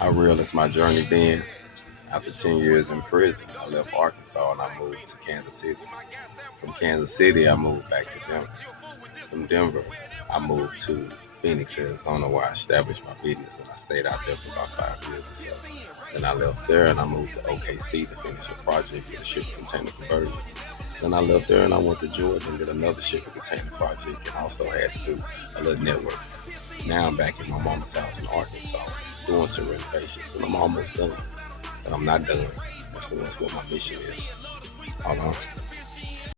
How real has my journey been? After 10 years in prison, I left Arkansas and I moved to Kansas City. From Kansas City, I moved back to Denver. From Denver, I moved to Phoenix, Arizona, where I established my business, and I stayed out there for about 5 years or so. Then I left there and I moved to OKC to finish a project with a shipping container conversion. Then I left there and I went to Georgia and did another shipping container project and also had to do a little network. Now I'm back in my mama's house in Arkansas doing some renovations, and I'm almost done, but I'm not done. That's what my mission is. Hold on.